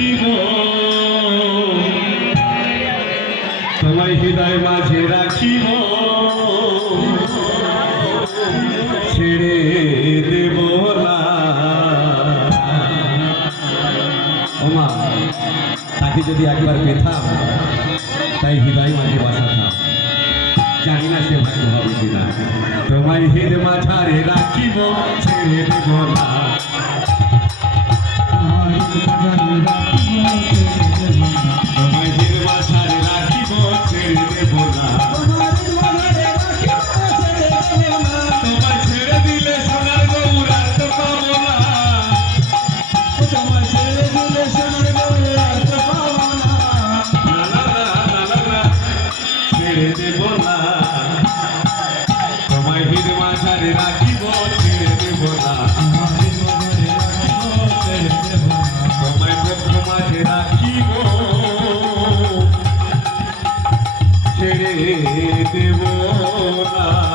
রাখিব। তোমায় হৃদয় মাঝে রাখিব। ছেড়ে দেব না। ওমা, তাকে যদি একবার পেতাম, তাই হৃদয় মাঝে বাসাতাম। জানি না সে ভাগ্য হবে কিনা। তোমায় হৃদ মাঝারে রাখিব, ছেড়ে দেব না। ছেড়ে দেব না। তোমায় হির মাঝারে রাখিব, ছেড়ে দেব না। তোমায় পত্র মাঝে রাখিব। ছেড়ে দেব না।